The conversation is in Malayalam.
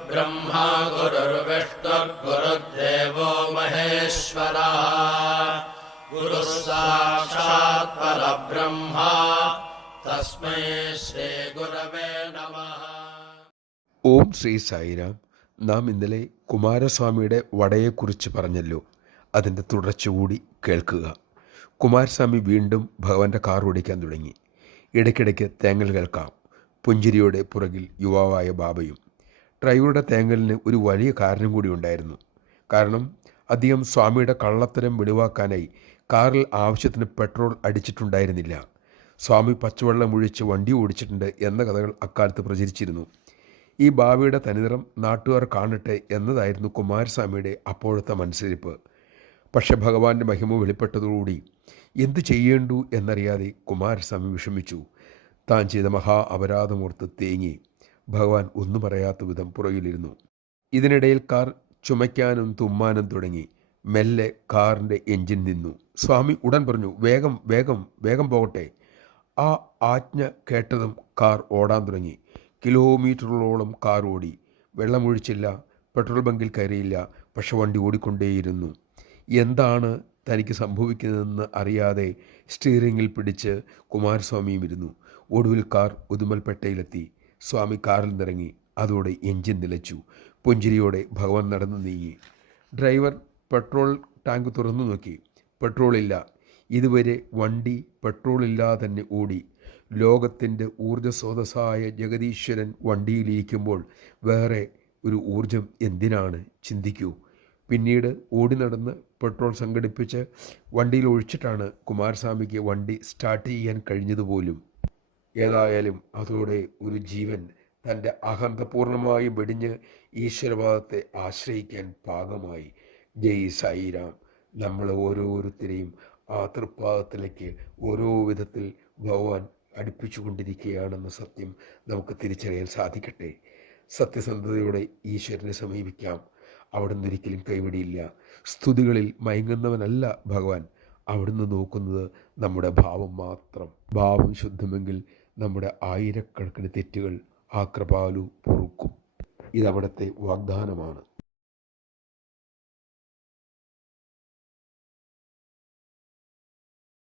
गुरुर्ब्रह्मा गुरुर्विष्णुर्गुरुर्देवो महेश्वरः गुरुः साक्षात् परब्रह्मा तस्मै ശ്രീഗുരവേ നമഃ. ഓം ശ്രീ സായിരാം. നാം ഇന്നലെ കുമാരസ്വാമിയുടെ വടയെക്കുറിച്ച് പറഞ്ഞല്ലോ, അതിൻ്റെ തുടർച്ച കൂടി കേൾക്കുക. കുമാരസ്വാമി വീണ്ടും ഭഗവാന്റെ കാർ ഓടിക്കാൻ തുടങ്ങി. ഇടയ്ക്കിടയ്ക്ക് തേങ്ങൽ കേൾക്കാം. പുഞ്ചിരിയോടെ പുറകിൽ യുവാവായ ബാബയും. ഡ്രൈവറുടെ തേങ്ങലിന് ഒരു വലിയ കാരണം കൂടി ഉണ്ടായിരുന്നു. കാരണം അദ്ദേഹം സ്വാമിയുടെ കള്ളത്തരം വെളിവാക്കാനായി കാറിൽ ആവശ്യത്തിന് പെട്രോൾ അടിച്ചിട്ടുണ്ടായിരുന്നില്ല. സ്വാമി പച്ചവെള്ളം ഒഴിച്ച് വണ്ടി ഓടിച്ചിട്ടുണ്ട് എന്ന കഥകൾ അക്കാലത്ത് പ്രചരിച്ചിരുന്നു. ഈ ബാബയുടെ തനിനിറം നാട്ടുകാർ കാണട്ടെ എന്നതായിരുന്നു കുമാരസ്വാമിയുടെ അപ്പോഴത്തെ മനസ്സിലിരിപ്പ്. പക്ഷെ ഭഗവാന്റെ മഹിമ വെളിപ്പെട്ടതോടുകൂടി എന്തു ചെയ്യേണ്ടു എന്നറിയാതെ കുമാരസ്വാമി വിഷമിച്ചു. താൻ ചെയ്ത മഹാ അപരാധമോർത്ത് തേങ്ങി. ഭഗവാൻ ഒന്നും പറയാത്ത വിധം പുറകിലിരുന്നു. ഇതിനിടയിൽ കാർ ചുമയ്ക്കാനും തുമ്മാനും തുടങ്ങി. മെല്ലെ കാറിൻ്റെ എഞ്ചിൻ നിന്നു. സ്വാമി ഉടൻ പറഞ്ഞു, വേഗം വേഗം വേഗം പോകട്ടെ. ആ ആജ്ഞ കേട്ടതും കാർ ഓടാൻ തുടങ്ങി. കിലോമീറ്ററുകളോളം കാർ ഓടി. വെള്ളമൊഴിച്ചില്ല, പെട്രോൾ ബങ്കിൽ കയറിയില്ല. പക്ഷെ വണ്ടി ഓടിക്കൊണ്ടേയിരുന്നു. എന്താണ് തനിക്ക് സംഭവിക്കുന്നതെന്ന് അറിയാതെ സ്റ്റിയറിങ്ങിൽ പിടിച്ച് കുമാരസ്വാമിയും ഇരുന്നു. ഒടുവിൽ കാർ ഉദുമൽപേട്ടയിലെത്തി. സ്വാമി കാറിൽ നിന്നിറങ്ങി. അതോടെ എഞ്ചിൻ നിലച്ചു. പുഞ്ചിരിയോടെ ഭഗവാൻ നടന്നു നീങ്ങി. ഡ്രൈവർ പെട്രോൾ ടാങ്ക് തുറന്നു നോക്കി. പെട്രോളില്ല. ഇതുവരെ വണ്ടി പെട്രോളില്ലാതെ തന്നെ ഓടി. ലോകത്തിൻ്റെ ഊർജ്ജസ്രോതസ്സായ ജഗദീശ്വരൻ വണ്ടിയിലിരിക്കുമ്പോൾ വേറെ ഒരു ഊർജം എന്തിനാണ്? ചിന്തിക്കൂ. പിന്നീട് ഓടി നടന്ന് പെട്രോൾ സംഘടിപ്പിച്ച് വണ്ടിയിൽ ഒഴിച്ചിട്ടാണ് കുമാരസ്വാമിക്ക് വണ്ടി സ്റ്റാർട്ട് ചെയ്യാൻ കഴിഞ്ഞതുപോലും. ഏതായാലും അതോടെ ഒരു ജീവൻ തൻ്റെ അഹന്ത പൂർണ്ണമായി വെടിഞ്ഞ് ഈശ്വരവാദത്തെ ആശ്രയിക്കാൻ പാകമായി. ജയ് സായിരാം. നമ്മൾ ഓരോരുത്തരെയും ആ തൃപ്പാദത്തിലേക്ക് ഓരോ വിധത്തിൽ ഭഗവാൻ അടുപ്പിച്ചുകൊണ്ടിരിക്കുകയാണെന്ന സത്യം നമുക്ക് തിരിച്ചറിയാൻ സാധിക്കട്ടെ. സത്യസന്ധതയോടെ ഈശ്വരനെ സമീപിക്കാം. അവിടുന്ന് ഒരിക്കലും കൈവിടിയില്ല. സ്തുതികളിൽ മയങ്ങുന്നവനല്ല ഭഗവാൻ. അവിടുന്ന് നോക്കുന്നത് നമ്മുടെ ഭാവം മാത്രം. ഭാവം ശുദ്ധമെങ്കിൽ നമ്മുടെ ആയിരക്കണക്കിന് തെറ്റുകൾ ആ കൃപാലു പൊറുക്കും. ഇതവിടുത്തെ വാഗ്ദാനമാണ്.